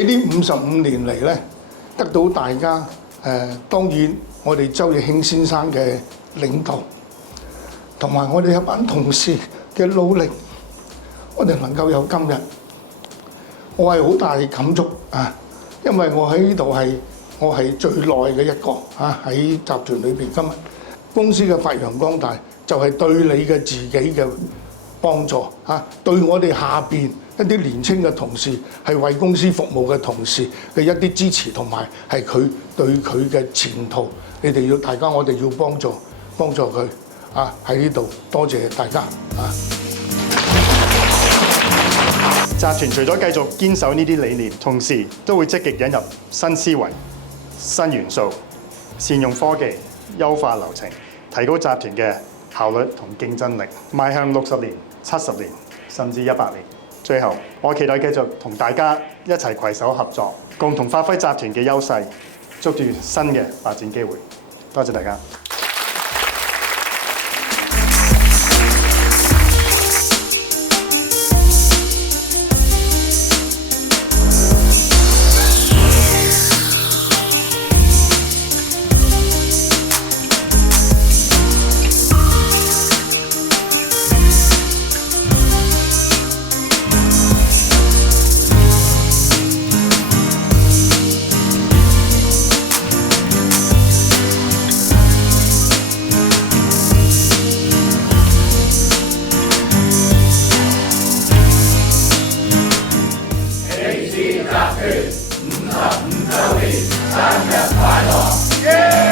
喺呢55年嚟咧，得到大家當然我哋周日興先生嘅領導，同埋我哋一班同事嘅努力，我哋能夠有今日，我係好大感觸啊！因為我喺呢度我係最耐嘅一個啊，喺集團裏邊。今日公司嘅發揚光大，就係對你嘅自己嘅幫助啊，對我哋下邊一啲年青嘅同事，係為公司服務嘅同事嘅一啲支持，同埋係佢對佢嘅前途，你哋要大家我哋要幫助佢啊！喺呢度多謝大家啊！集團除咗繼續堅守呢啲理念，同時都會積極引入新思維、新元素，善用科技，優化流程，提高集團嘅效率同競爭力，邁向60年、70年，甚至100年。最後，我期待繼續同大家一齊攜手合作，共同發揮集團嘅優勢，捉住新嘅發展機會。多謝大家。55周年生日快樂！